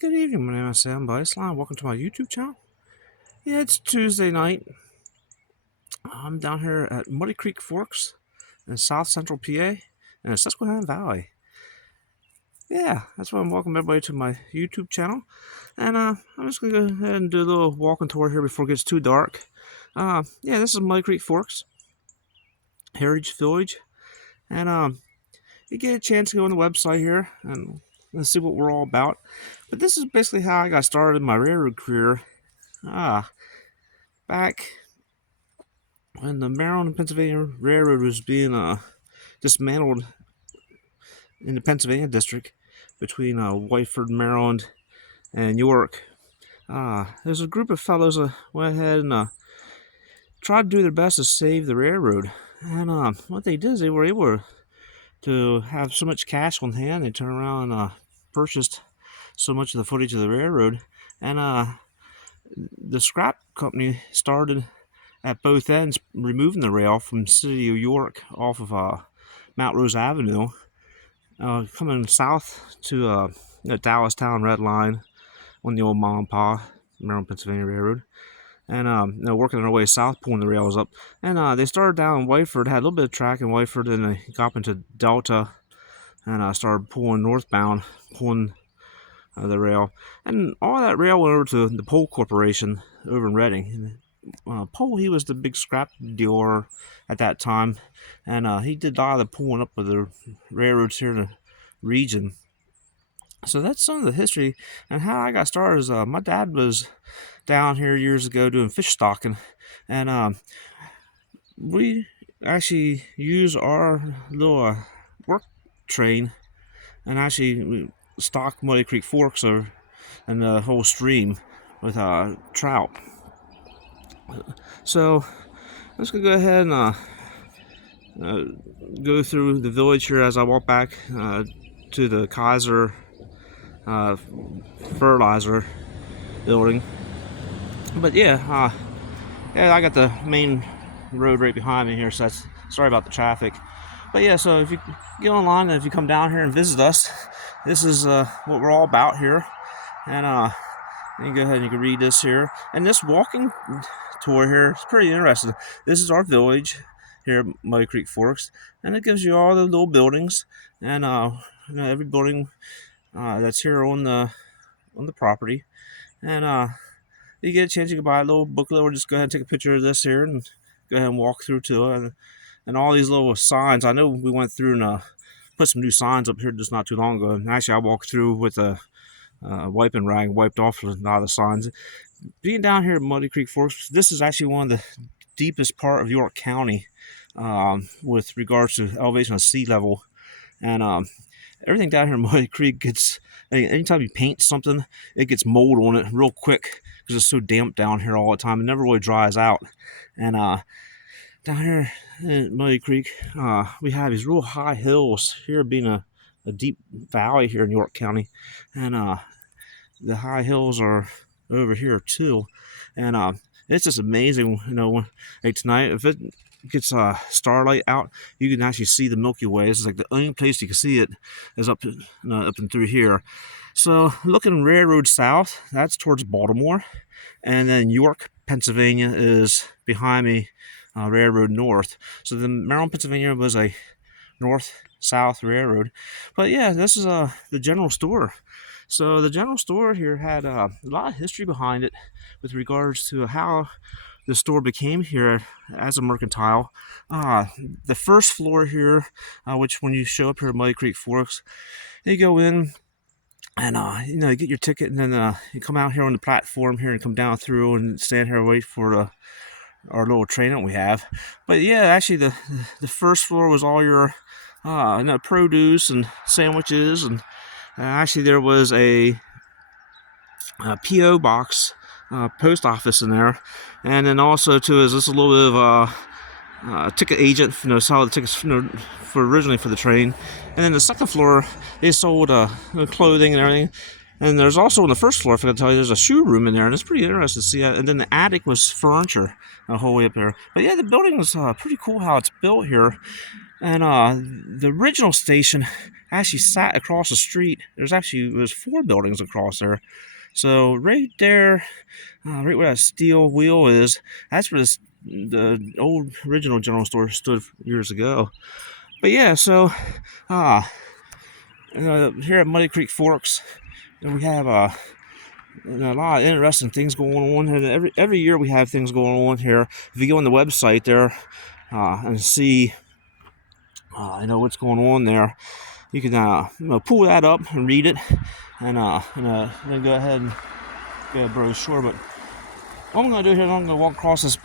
Good evening, my name is Sam Beisline. Welcome to my YouTube channel. Yeah, it's Tuesday night. I'm down here at Muddy Creek Forks in South Central PA in the Susquehanna Valley. Yeah, that's why I'm welcoming everybody to my YouTube channel. And I'm just going to go ahead and do a little walking tour here before it gets too dark. Yeah, this is Muddy Creek Forks, Heritage Village. And you get a chance to go on the website here and see what we're all about. But this is basically how I got started in my railroad career. Back when the Maryland and Pennsylvania Railroad was being dismantled in the Pennsylvania district between Whiteford, Maryland, and York. There's a group of fellows that went ahead and tried to do their best to save the railroad. And what they did is they were able to have so much cash on hand, they turned around and purchased so much of the footage of the railroad. And the scrap company started at both ends, removing the rail from the city of York off of Mount Rose Avenue, coming south to the Dallastown Red Line on the old Mom and Pa Maryland Pennsylvania Railroad, and working their way south, pulling the rails up. And they started down in Whiteford, had a little bit of track in Whiteford, and they got up into Delta and started pulling northbound, pulling the rail. And all that rail went over to the Pohl Corporation over in Reading. Pohl, he was the big scrap dealer at that time, and he did a lot of the pulling up of the railroads here in the region. So that's some of the history and how I got started. Is my dad was down here years ago doing fish stocking, and we actually use our little work train and actually stock Muddy Creek Forks and the whole stream with trout. So let's go ahead and go through the village here as I walk back to the Kaiser fertilizer building. But yeah, I got the main road right behind me here, so that's sorry about the traffic. But yeah, so if you get online and if you come down here and visit us, this is what we're all about here. And you can go ahead and you can read this here. And this walking tour here is pretty interesting. This is our village here at Muddy Creek Forks, and it gives you all the little buildings and every building that's here on the property. And you get a chance, you can buy a little booklet or just go ahead and take a picture of this here and go ahead and walk through to it. And all these little signs, I know we went through and put some new signs up here just not too long ago. And actually, I walked through with a wiping rag, wiped off a lot of the signs. Being down here at Muddy Creek Forks, this is actually one of the deepest part of York County with regards to elevation of sea level. And everything down here in Muddy Creek gets, anytime you paint something, it gets mold on it real quick because it's so damp down here all the time. It never really dries out. And down here in Muddy Creek, we have these real high hills here, being a deep valley here in York County. And the high hills are over here too. And it's just amazing, like tonight, if it gets starlight out, you can actually see the Milky Way. It's like the only place you can see it is up and through here. So looking railroad south, that's towards Baltimore, and then York, Pennsylvania is behind me, railroad north. So the Maryland, Pennsylvania was a north-south railroad. But yeah, this is the general store. So the general store here had a lot of history behind it with regards to how the store became here as a mercantile. The first floor here, which when you show up here at Muddy Creek Forks, you go in and you get your ticket, and then you come out here on the platform here and come down through and stand here and wait for our little train that we have. But yeah, actually the first floor was all your produce and sandwiches, and actually there was a P.O. box, post office in there, and then also too is this a little bit of ticket agent, sell the tickets for originally for the train. And then the second floor, they sold clothing and everything. And there's also on the first floor, if I can tell you, there's a shoe room in there, and it's pretty interesting to see that. And then the attic was furniture the whole way up there. But yeah, the building was pretty cool how it's built here. And the original station actually sat across the street. There's 4 buildings across there. So right there, right where that steel wheel is, that's where the old original general store stood years ago. But yeah, so here at Muddy Creek Forks, we have a lot of interesting things going on. And every year we have things going on here. If you go on the website there and see, what's going on there, you can pull that up and read it, and then go ahead and get a brochure. But what I'm gonna do here is I'm gonna walk across this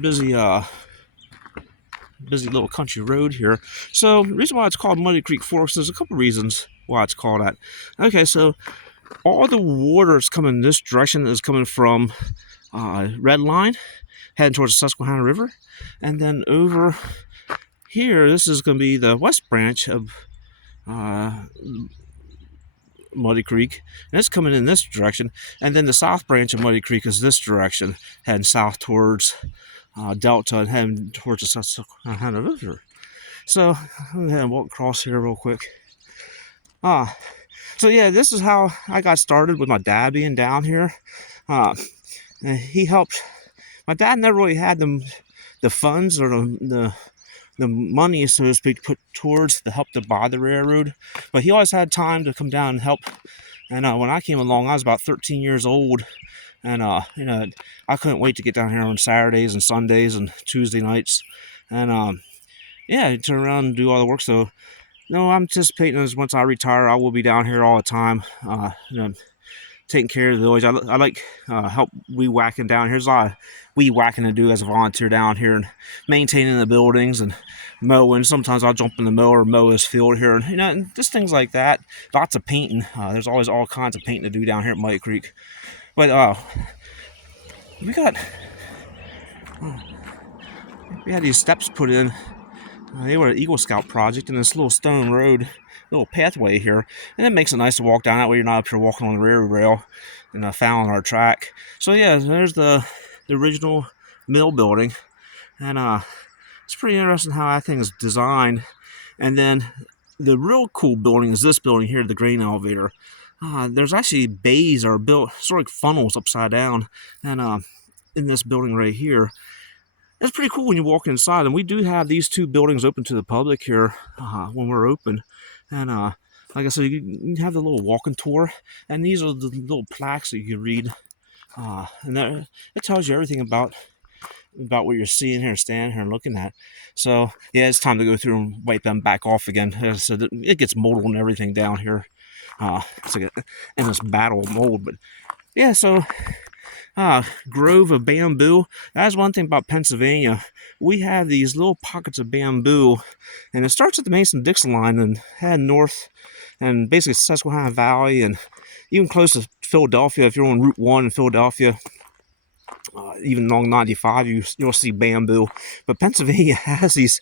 busy little country road here. So the reason why it's called Muddy Creek Forks, there's a couple reasons why it's called that. Okay, so all the water is coming this direction is coming from Red Line, heading towards the Susquehanna River, and then over here, this is going to be the west branch of Muddy Creek, and it's coming in this direction. And then the south branch of Muddy Creek is this direction, heading south towards Delta and heading towards the Susquehanna River. So I'm going to walk across here real quick. So yeah, this is how I got started with my dad being down here. And he helped. My dad never really had the funds or the money, so to speak, put towards the help to buy the railroad, but he always had time to come down and help. And when I came along, I was about 13 years old, and I couldn't wait to get down here on Saturdays and Sundays and Tuesday nights, and turn around and do all the work. So no, I'm anticipating as once I retire, I will be down here all the time, taking care of the village. I like help weed whacking down here. There's a lot of weed whacking to do as a volunteer down here, and maintaining the buildings and mowing. Sometimes I'll jump in the mower or mow this field here, and and just things like that. Lots of painting. There's always all kinds of painting to do down here at Muddy Creek. But we had these steps put in. They were an Eagle Scout project in this little stone road, little pathway here, and it makes it nice to walk down that way. You're not up here walking on the railroad rail and fouling our track. So yeah, there's the original mill building, and it's pretty interesting how that thing is designed. And then the real cool building is this building here, the grain elevator. There's actually bays that are built sort of like funnels upside down, and in this building right here. It's pretty cool when you walk inside, and we do have these 2 buildings open to the public here when we're open. And like I said, you can have the little walking tour, and these are the little plaques that you can read, and it tells you everything about what you're seeing here, standing here and looking at. So yeah, it's time to go through and wipe them back off again. So it gets mold and everything down here. It's like an endless battle of mold, but yeah, so grove of bamboo. That's one thing about Pennsylvania. We have these little pockets of bamboo, and it starts at the Mason-Dixon line and head north, and basically Susquehanna Valley, and even close to Philadelphia. If you're on Route 1 in Philadelphia, even along 95, you'll see bamboo. But Pennsylvania has these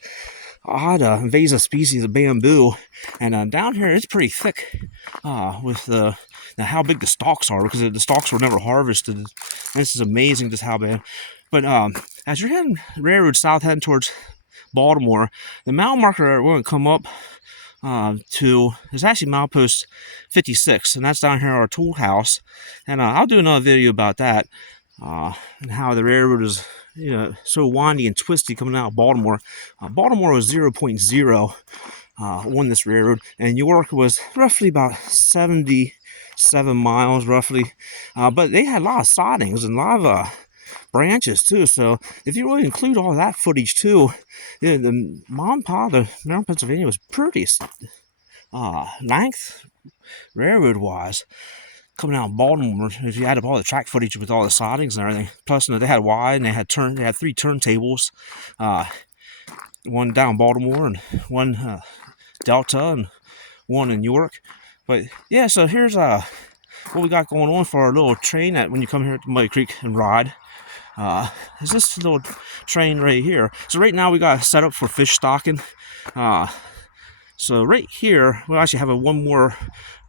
odd invasive species of bamboo, and down here it's pretty thick with now how big the stalks are, because the stalks were never harvested. This is amazing just how bad. But as you're heading railroad south, heading towards Baltimore, the mile marker we're going to come up to is actually milepost 56, and that's down here at our tool house. And I'll do another video about that, and how the railroad is so windy and twisty coming out of Baltimore. Baltimore was 0.0 on this railroad, and York was roughly about 77 miles roughly, but they had a lot of sidings and a lot of branches too. So if you really include all that footage too, the mom and pa, the Maryland, Pennsylvania was pretty length railroad wise. Coming out of Baltimore, if you add up all the track footage with all the sidings and everything, plus they had wide and they had 3 turntables, one down Baltimore and one Delta and one in York. But yeah, so here's what we got going on for our little train that when you come here to Muddy Creek and ride. Is this little train right here. So right now we got set up for fish stocking. So right here, we'll actually have one more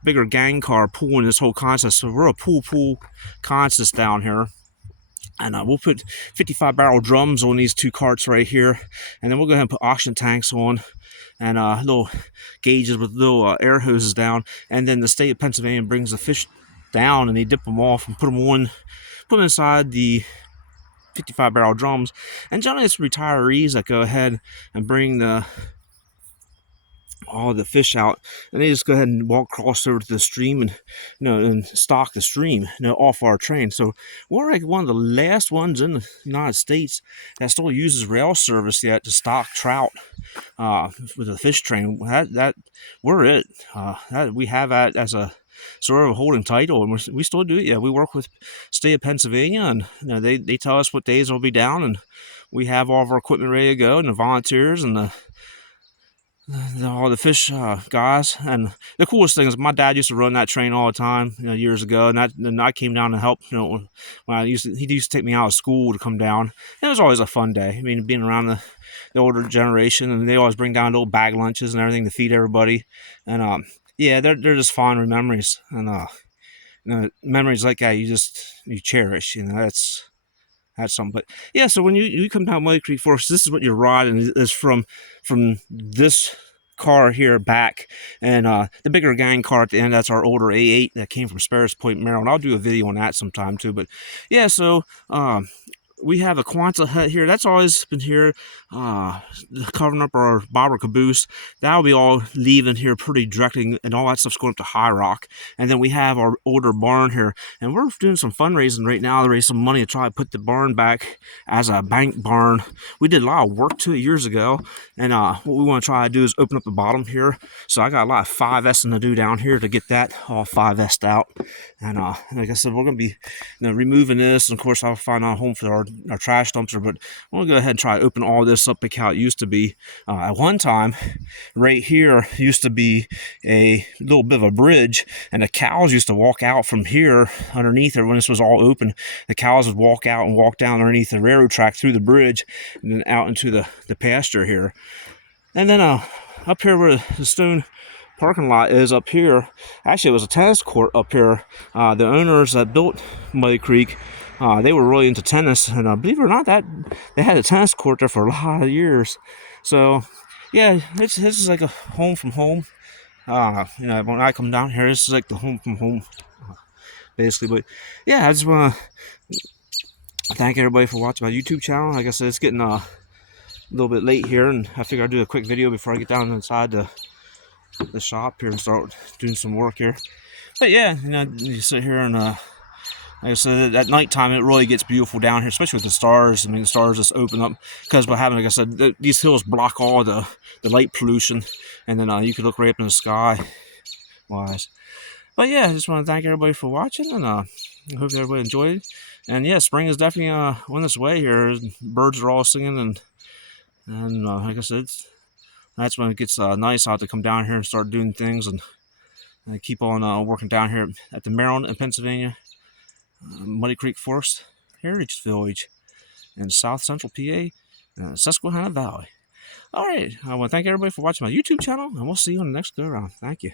bigger gang car pulling this whole contest. So we're a pool contest down here. And we'll put 55-barrel drums on these 2 carts right here. And then we'll go ahead and put oxygen tanks on. and little gauges with little air hoses down, and then the state of Pennsylvania brings the fish down, and they dip them off and put them inside the 55 barrel drums. And generally it's retirees that go ahead and bring all the fish out, and they just go ahead and walk across over to the stream and and stock the stream off our train. So we're like one of the last ones in the United States that still uses rail service yet to stock trout with a fish train. That we're it. That we have that as a sort of holding title, and we still do it. Yeah, we work with state of Pennsylvania, and they tell us what days will be down, and we have all of our equipment ready to go, and the volunteers and all the fish guys. And the coolest thing is my dad used to run that train all the time, years ago, and I came down to help. When he used to take me out of school to come down. It was always a fun day. I mean, being around the older generation, and they always bring down little bag lunches and everything to feed everybody. And yeah, they're just fond memories, and memories like that you cherish. That's something. But yeah, so when you come down Muddy Creek Forks, this is what you're riding is from this car here back, and the bigger gang car at the end, that's our older A8 that came from Sparrows Point, Maryland. I'll do a video on that sometime too. But yeah, so we have a Quonset hut here. That's always been here, covering up our bobber caboose. That'll be all leaving here pretty directly, and all that stuff's going up to High Rock. And then we have our older barn here, and we're doing some fundraising right now to raise some money to try to put the barn back as a bank barn. We did a lot of work to it years ago, and what we want to try to do is open up the bottom here. So I got a lot of 5S to do down here to get that all 5S'd out. And like I said, we're going to be removing this, and of course I'll find a home for our trash dumpster. But I'm going to go ahead and try to open all this up like how it used to be. At one time, right here used to be a little bit of a bridge, and the cows used to walk out from here underneath there when this was all open. The cows would walk out and walk down underneath the railroad track through the bridge and then out into the pasture here. And then up here where the stone parking lot is up here, actually it was a tennis court up here. The owners that built Muddy Creek, they were really into tennis, and believe it or not, that they had a tennis court there for a lot of years. So yeah, this is like a home from home. When I come down here, this is like the home from home, basically. But yeah, I just want to thank everybody for watching my YouTube channel. Like I said, it's getting a little bit late here, and I figured I'd do a quick video before I get down inside the shop here and start doing some work here. But yeah, you sit here and like I said, at nighttime it really gets beautiful down here, especially with the stars. I mean, the stars just open up because what happened, like I said, these hills block all the light pollution, and then you can look right up in the sky wise. But yeah, I just want to thank everybody for watching, and I hope everybody enjoyed it. And yeah, spring is definitely on this way here. Birds are all singing, and like I said, that's when it gets nice out to come down here and start doing things, and keep on working down here at the Maryland and Pennsylvania Muddy Creek Forest Heritage Village in South Central PA, Susquehanna Valley. All right, I want to thank everybody for watching my YouTube channel, and we'll see you on the next go around. Thank you.